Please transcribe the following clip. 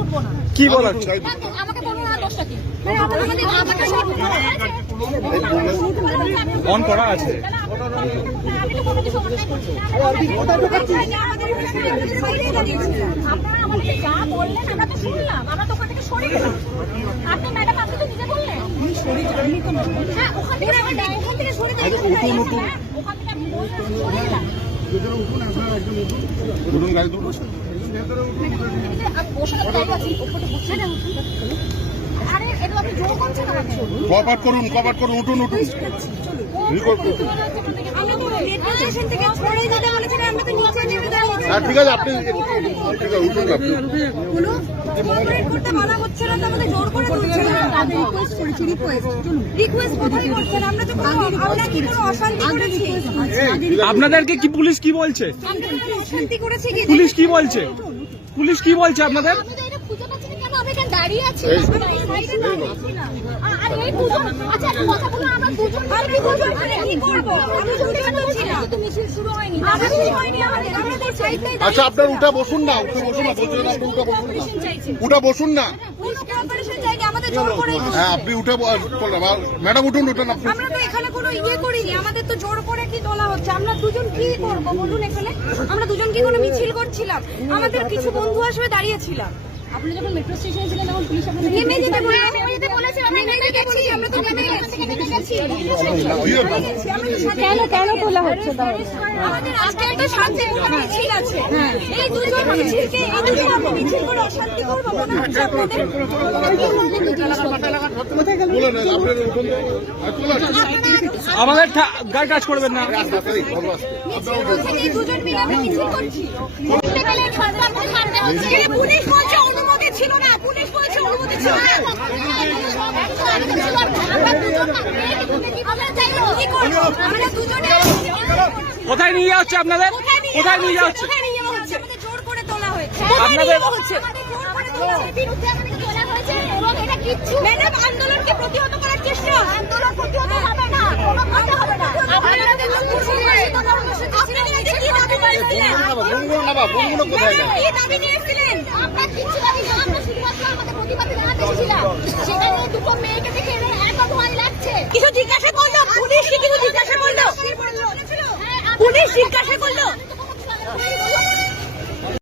উঠবো না। কি বলার? আমাকে বলুন না দোষটা কি? অন করা আছে। আমি তো কোনো কিছু অন্যায় করছি না। আপনারা আমাদেরকে যা বললেন আমরা তো শুনলাম, আমরা তো ওখান থেকে সরে গেলাম। আপনি ম্যাডাম আপনি তো নিজে বললেন হ্যাঁ ওখান থেকে সরে গেলাম। ওখান থেকে আপনি বললেন সরে গেলাম। কভার করুন, উঠুন। হ্যাঁ ঠিক আছে, আপনি উঠুন। আপনাদেরকে কি পুলিশ কি বলছে? পুলিশ কি বলছে? পুলিশ কি বলছে আপনাদের? দাঁড়িয়ে আছে আচ্ছা আপনার উঠে বসুন না, উঠে বসুন না। হ্যাঁ আপনি উঠে ম্যাডাম উঠুন। আমরা তো এখানে কোনো ইয়ে করিনি, আমাদের তো জোর করে কি তোলা হচ্ছে। আমরা দুজন কি করবো বলুন? এখানে আমরা দুজন কি কোনো মিছিল করছিলাম? আমাদের কিছু বন্ধু আসবে দাঁড়িয়েছিলাম। আপনি যখন মেট্রো স্টেশনে ছিলেন তখন পুলিশ আপনাদের নেমে যেতে বলেছে। আমরা নেমে গেছি, আমরা তো নেমে গেছি। কেন তোলা হচ্ছে? আমাদের আজকে একটা শান্তিপূর্ণ মিছিল আছে। এই দুজন মিছিলকে মিছিল করে অশান্তি করবো মনে হচ্ছে আপনাদের? আমাদের গায়ে কাজ করবেন না। দুজন মিলে আমি মিছিল করছি। পুলিশ বলছে অনুমতি ছিল না, পুলিশ বলছে অনুমতি ছিল না। আমরা দুজনে কোথায় নিয়ে যাচ্ছে আপনাদের? কোথায় নিয়ে যাচ্ছে? আমাদের জোর করে তোলা হয়েছে। আপনাদের ম্যাডাম আন্দোলনকে প্রতিহত করার চেষ্টা। আন্দোলন প্রতিহত হবে না, কোনো কথা হবে না। আপনারা কি দাবি নিয়েছিলেন? আমরা কিছু দাবি না, আমরা শুধুমাত্র আমাদের প্রতিবাদে জানাতে এসেছিলাম। সেখানে দুটো মেয়েকে দেখে একা ভয় লাগছে। কিছু জিজ্ঞাসা করলো পুলিশ? কিছু জিজ্ঞাসা করলো? পুলিশ জিজ্ঞাসা করলো?